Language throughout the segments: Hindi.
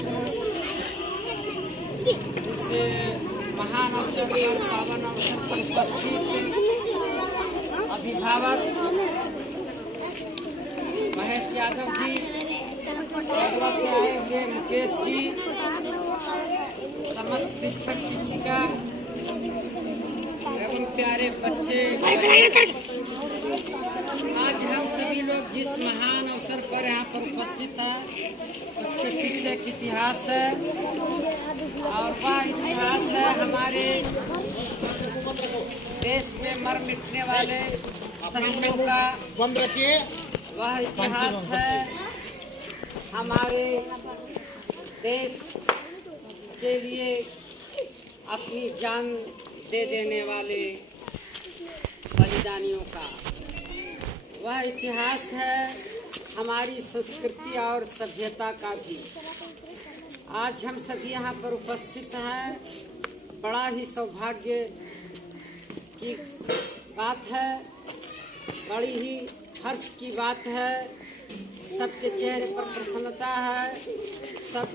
इस महान अवसर पर, पावन अवसर पर उपस्थित अभिभावक महेश यादव जी, चंदवा से आए हुए मुकेश जी, समस्त शिक्षक शिक्षिका एवं प्यारे बच्चे, आज हम सभी लोग जिस महान अवसर पर यहाँ पर उपस्थित हैं उसके पीछे एक इतिहास है और वह इतिहास है हमारे देश में मर मिटने वाले शहीदों का। वह इतिहास है हमारे देश के लिए अपनी जान दे देने वाले बलिदानियों का। वह इतिहास है हमारी संस्कृति और सभ्यता का भी। आज हम सभी यहाँ पर उपस्थित हैं, बड़ा ही सौभाग्य की बात है, बड़ी ही हर्ष की बात है। सबके चेहरे पर प्रसन्नता है, सब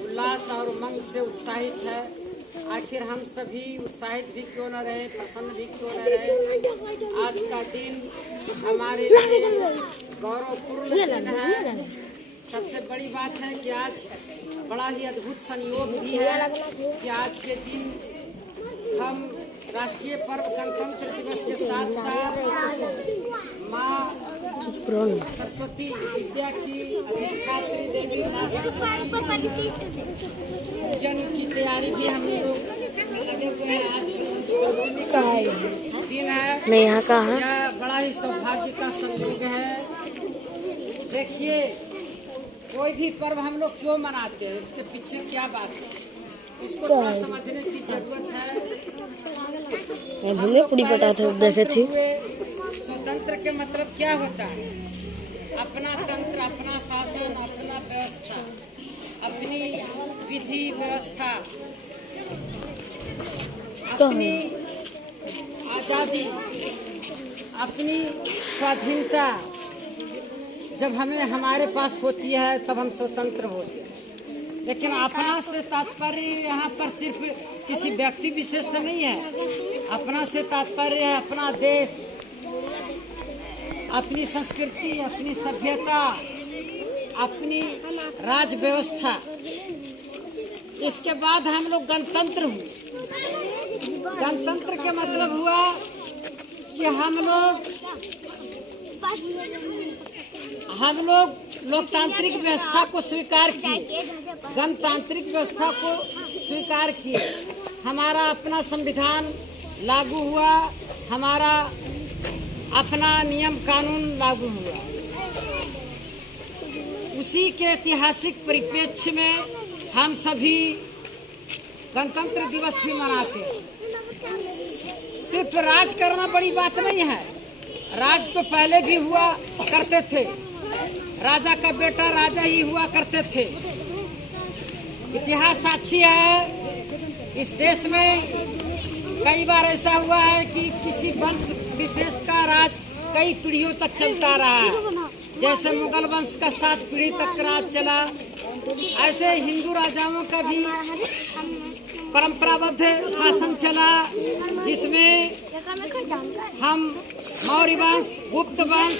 उल्लास और उमंग से उत्साहित है। आखिर हम सभी उत्साहित भी क्यों न रहे, प्रसन्न भी क्यों न रहे। आज का दिन हमारे लिए गौरवपूर्ण दिन है। सबसे बड़ी बात है कि आज बड़ा ही अद्भुत संयोग भी है कि आज के दिन हम राष्ट्रीय पर्व गणतंत्र दिवस के साथ साथ माँ सरस्वती विद्या की अधिष्ठात्री देवी माँ सरस्वती पूजन की तैयारी भी हम लोग लगे हुए हैं। आज पंचमी का दिन है, यह बड़ा ही सौभाग्य का संयोग है। देखिए, कोई भी पर्व हम लोग क्यों मनाते हैं, इसके पीछे क्या बात है, इसको थोड़ा समझने की जरूरत है। स्वतंत्र के मतलब क्या होता है? अपना तंत्र, अपना शासन, अपना व्यवस्था, अपनी विधि व्यवस्था, अपनी आजादी, अपनी स्वाधीनता जब हमारे पास होती है तब हम स्वतंत्र होते हैं। लेकिन अपना से तात्पर्य यहाँ पर सिर्फ किसी व्यक्ति विशेष से नहीं है। अपना से तात्पर्य है अपना देश, अपनी संस्कृति, अपनी सभ्यता, अपनी राज व्यवस्था। इसके बाद हम लोग गणतंत्र हुए। गणतंत्र का मतलब हुआ कि हम लोग लोकतांत्रिक व्यवस्था को स्वीकार किए, गणतांत्रिक व्यवस्था को स्वीकार किए। हमारा अपना संविधान लागू हुआ, हमारा अपना नियम कानून लागू हुआ। उसी के ऐतिहासिक परिप्रेक्ष्य में हम सभी गणतंत्र दिवस भी मनाते हैं। सिर्फ राज करना बड़ी बात नहीं है, राज तो पहले भी हुआ करते थे, राजा का बेटा राजा ही हुआ करते थे। इतिहास साक्षी है, इस देश में कई बार ऐसा हुआ है कि किसी वंश विशेष का राज कई पीढ़ियों तक चलता रहा है। जैसे मुगल वंश का 7 पीढ़ी तक राज चला, ऐसे हिंदू राजाओं का भी परंपराबद्ध शासन चला, जिसमें हम मौर्य वंश, गुप्त वंश,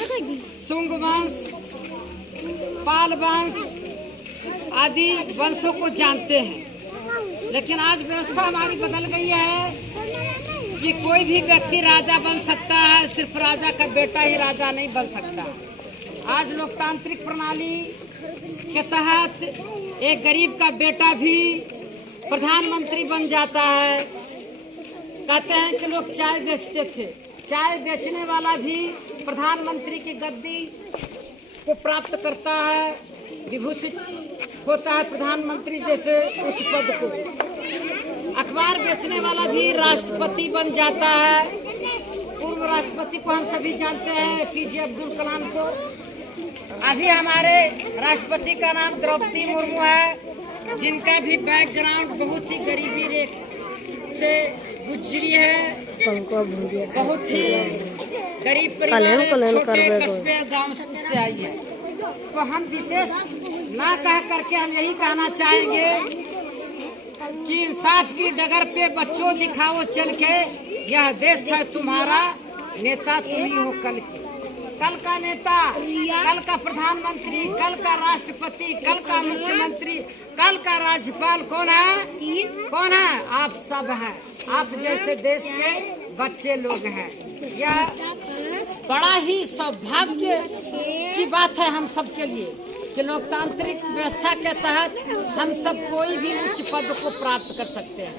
शुंग वंश, पाल वंश आदि वंशों को जानते हैं। लेकिन आज व्यवस्था हमारी बदल गई है कि कोई भी व्यक्ति राजा बन सकता है, सिर्फ राजा का बेटा ही राजा नहीं बन सकता। आज लोकतांत्रिक प्रणाली के तहत एक गरीब का बेटा भी प्रधानमंत्री बन जाता है। कहते हैं कि लोग चाय बेचते थे, चाय बेचने वाला भी प्रधानमंत्री की गद्दी को प्राप्त करता है, विभूषित होता है प्रधानमंत्री जैसे उच्च पद को। अखबार बेचने वाला भी राष्ट्रपति बन जाता है। पूर्व राष्ट्रपति को हम सभी जानते हैं, पीजे अब्दुल कलाम को। अभी हमारे राष्ट्रपति का नाम द्रौपदी मुर्मू है, जिनका भी बैकग्राउंड बहुत ही गरीबी रेखा से गुजरी है, बहुत ही गरीब परिवार, छोटे कस्बे गांव से आई है। तो हम विशेष ना कह करके हम यही कहना चाहेंगे कि इंसाफ की डगर पे बच्चों दिखाओ चल के, यह देश है तुम्हारा, नेता तुम ही हो कल के। कल का नेता, कल का प्रधानमंत्री, कल का राष्ट्रपति, कल का मुख्यमंत्री, कल का राज्यपाल कौन है? कौन है? आप सब हैं। आप जैसे देश के बच्चे लोग हैं। यह बड़ा ही सौभाग्य की बात है हम सब के लिए कि लोकतांत्रिक व्यवस्था के तहत हम सब कोई भी उच्च पद को प्राप्त कर सकते हैं।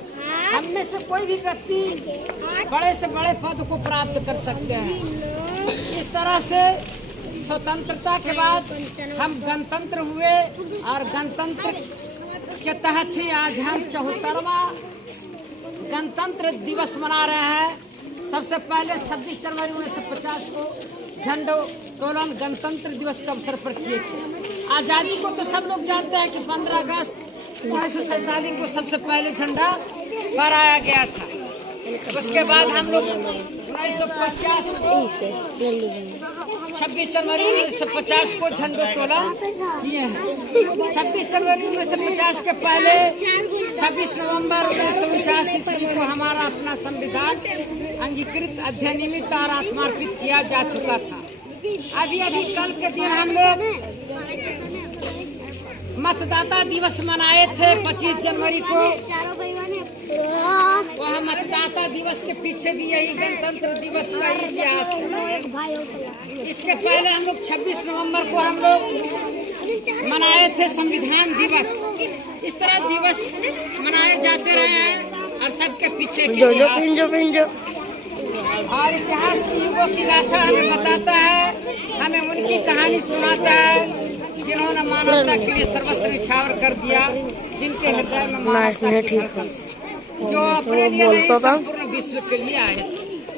हम में से कोई भी व्यक्ति बड़े से बड़े पद को प्राप्त कर सकते हैं। इस तरह से स्वतंत्रता के बाद हम गणतंत्र हुए और गणतंत्र के तहत ही आज हम 74वां गणतंत्र दिवस मना रहे हैं। सबसे पहले 26 जनवरी 1950 को झंडोत्तोलन गणतंत्र दिवस के अवसर पर किए थे। आज़ादी को तो सब लोग जानते हैं कि 15 अगस्त 1947 को सबसे पहले झंडा फहराया गया था। उसके बाद हम लोग 1950 को 26 जनवरी 1950 को झंडोत्तोलन किए हैं। 26 जनवरी 1950 के पहले 26 नवंबर 1949 ईस्वी को हमारा अपना संविधान अंगीकृत, अधिनियमित और आत्मार्पित किया जा चुका था। अभी कल के दिन हम लोग मतदाता दिवस मनाए थे 25 जनवरी को। वह मतदाता दिवस के पीछे भी यही गणतंत्र दिवस का ही इतिहास है। इसके पहले हम लोग 26 नवंबर को हम लोग मनाए थे संविधान दिवस। इस तरह दिवस मनाए जाते रहे हैं और सबके पीछे और इतिहास की युगों की गाथा हमें बताता है, हमें उनकी कहानी सुनाता है जिन्होंने मानवता के लिए सर्वस्व न्यौछावर कर दिया, जिनके हृदय में मानवता की धड़कन, जो अपने लिए नहीं संपूर्ण विश्व के लिए आए थे।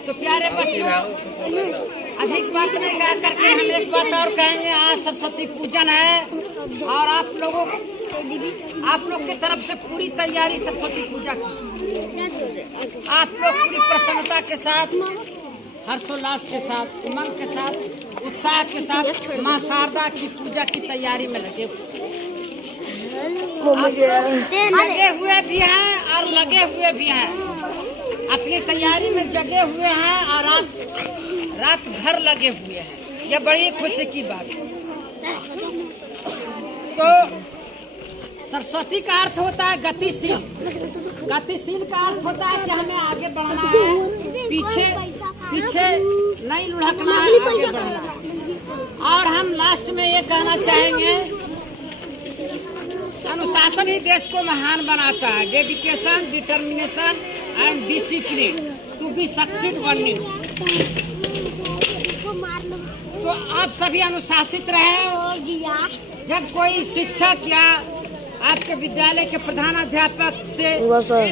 तो प्यारे बच्चों, अधिक बात नहीं कह करके हम एक बात और कहेंगे। आज सरस्वती पूजन है और आप लोग की तरफ से पूरी तैयारी सरस्वती पूजा की। आप लोग पूरी प्रसन्नता के साथ, हर्षोल्लास के साथ, उमंग के साथ, उत्साह के साथ माँ शारदा की पूजा की तैयारी में लगे हुए भी हैं और लगे हुए भी हैं। अपनी तैयारी में जगे हुए हैं और रात भर लगे हुए हैं। यह बड़ी खुशी की बात है। तो सरस्वती का अर्थ होता है गतिशील। गतिशील का अर्थ होता है कि हमें आगे बढ़ना है, पीछे नहीं लुढ़कना है, आगे बढ़ना है। और हम लास्ट में ये कहना चाहेंगे, अनुशासन ही देश को महान बनाता है। Dedication, determination and discipline to be succeed one needs. तो आप सभी अनुशासित रहे। जब कोई शिक्षक या आपके विद्यालय के प्रधान अध्यापक से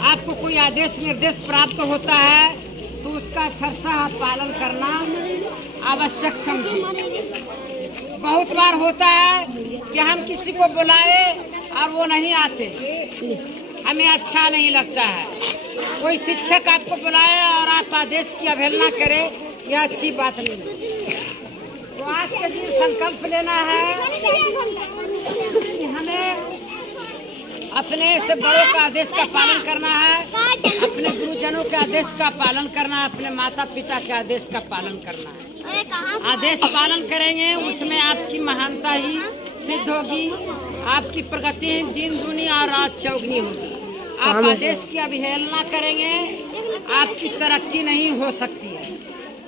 आपको कोई आदेश निर्देश प्राप्त होता है तो उसका अक्षरशः पालन करना आवश्यक समझिए। बहुत बार होता है कि हम किसी को बुलाए और वो नहीं आते, हमें अच्छा नहीं लगता है। कोई शिक्षक आपको बुलाए और आप आदेश की अवहेलना करें, यह अच्छी बात नहीं है। तो आज के दिन संकल्प लेना है कि हमें अपने से बड़ों का आदेश का पालन करना है, अपने गुरुजनों के आदेश का पालन करना है, अपने माता पिता के आदेश का पालन करना है। आदेश पालन करेंगे उसमें आपकी महानता ही सिद्ध होगी, आपकी प्रगति दिन दूनी और रात चौगुनी होगी। आप आदेश की अवहेलना करेंगे, आपकी तरक्की नहीं हो सकती है।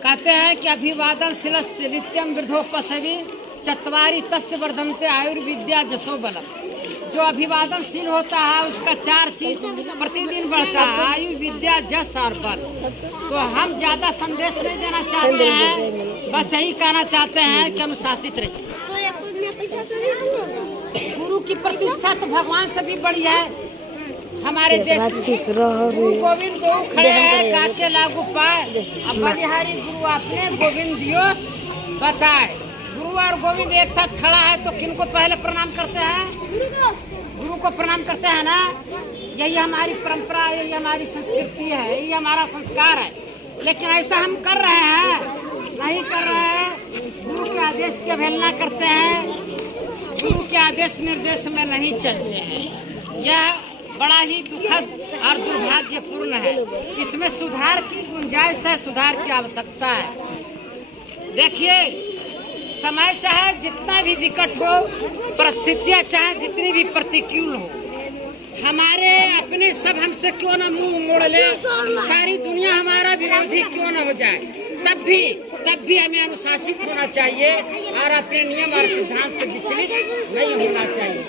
कहते हैं कि अभिवादन शिलस्य नित्यम वृद्धोपसेवी चत्वारि तस्य वर्धन्ते आयुर्विद्या जसो बलम। जो अभिवादनशील होता है उसका 4 चीज प्रतिदिन बढ़ता है, आयु, विद्या, जस और बल। तो हम ज्यादा संदेश नहीं देना चाहते हैं, बस यही कहना चाहते हैं कि अनुशासित रहिए। गुरु की प्रतिष्ठा तो भगवान से भी बड़ी है हमारे देश में। गुरु गोविंद दो खड़े हैं, काके लागू पाए। अब बलिहारी गुरु आपने गोविंद दियो बताए। गुरु और गोविंद एक साथ खड़ा है तो किनको पहले प्रणाम करते हैं? गुरु को प्रणाम करते हैं ना। यही हमारी परंपरा, यही हमारी संस्कृति है, यही हमारा संस्कार है। लेकिन ऐसा हम कर रहे हैं? नहीं कर रहे हैं। गुरु के आदेश की अवहेलना करते हैं, गुरु के आदेश निर्देश में नहीं चलते हैं। यह बड़ा ही दुखद और दुर्भाग्यपूर्ण है। इसमें सुधार की गुंजाइश है, सुधार की आवश्यकता है। देखिए, समय चाहे जितना भी विकट हो, परिस्थितियां चाहे जितनी भी प्रतिकूल हो, हमारे अपने सब हमसे क्यों न मुंह मोड़ ले, सारी दुनिया हमारा विरोधी क्यों न हो जाए, तब भी हमें अनुशासित होना चाहिए और अपने नियम और सिद्धांत से विचलित नहीं होना चाहिए।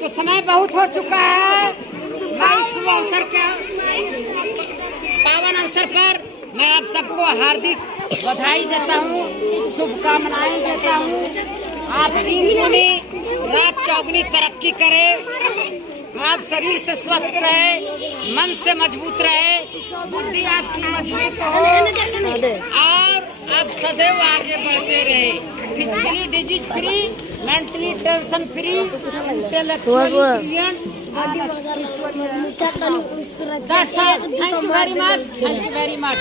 तो समय बहुत हो चुका है। मैं इस शुभ अवसर के पावन अवसर पर मैं आप सबको हार्दिक बधाई देता हूँ, शुभकामनाएं देता हूँ। आप दिन दुनी रात चौगुनी तरक्की करें, आप शरीर से स्वस्थ रहे, मन से मजबूत रहे, बुद्धि आपकी मजबूत हो और आप सदैव आगे बढ़ते रहे। Physically disease free, mentally tension free, intellectually brilliant. That's all. Thank you very much. Thank you very much.